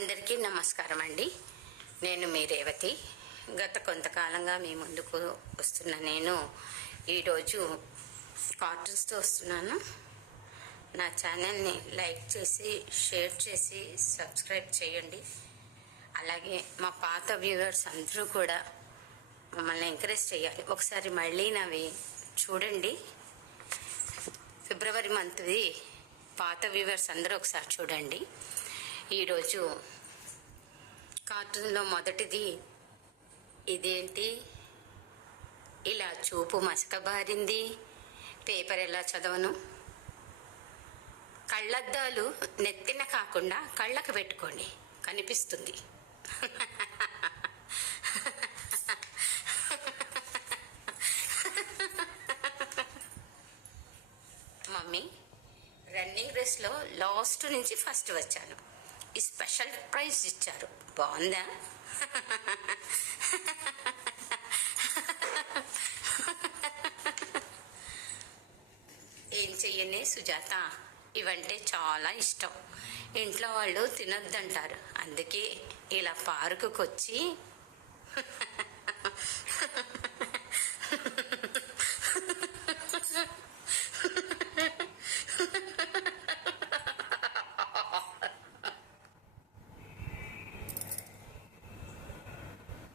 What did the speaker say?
అందరికీ నమస్కారం అండి. నేను మీ రేవతి. గత కొంతకాలంగా మీ ముందుకు వస్తున్న నేను ఈరోజు కార్టూన్స్తో వస్తున్నాను. నా ఛానల్ని లైక్ చేసి షేర్ చేసి సబ్స్క్రైబ్ చేయండి. అలాగే మా పాత వ్యూవర్స్ అందరూ కూడా మమ్మల్ని ఎంకరేజ్ చేయాలి. ఒకసారి మళ్ళీ నావి చూడండి. ఫిబ్రవరి మంత్ది పాత వ్యూవర్స్ అందరూ ఒకసారి చూడండి. ఈరోజు కార్టూన్లో మొదటిది ఇదేంటి ఇలా చూపు మసకబారింది, పేపర్ ఎలా చదవను, కళ్ళద్దాలు నెత్తిన కాకుండా కళ్ళకు పెట్టుకోండి కనిపిస్తుంది. మమ్మీ, రన్నింగ్ రేస్లో లాస్ట్ నుంచి ఫస్ట్ వచ్చాను. ఈ స్పెషల్ ప్రైజ్ ఇచ్చారు, బాగుందా? ఏం చెయ్యనే సుజాత, ఇవంటే చాలా ఇష్టం. ఇంట్లో వాళ్ళు తినొద్దంటారు, అందుకే ఇలా పార్కుకి వచ్చి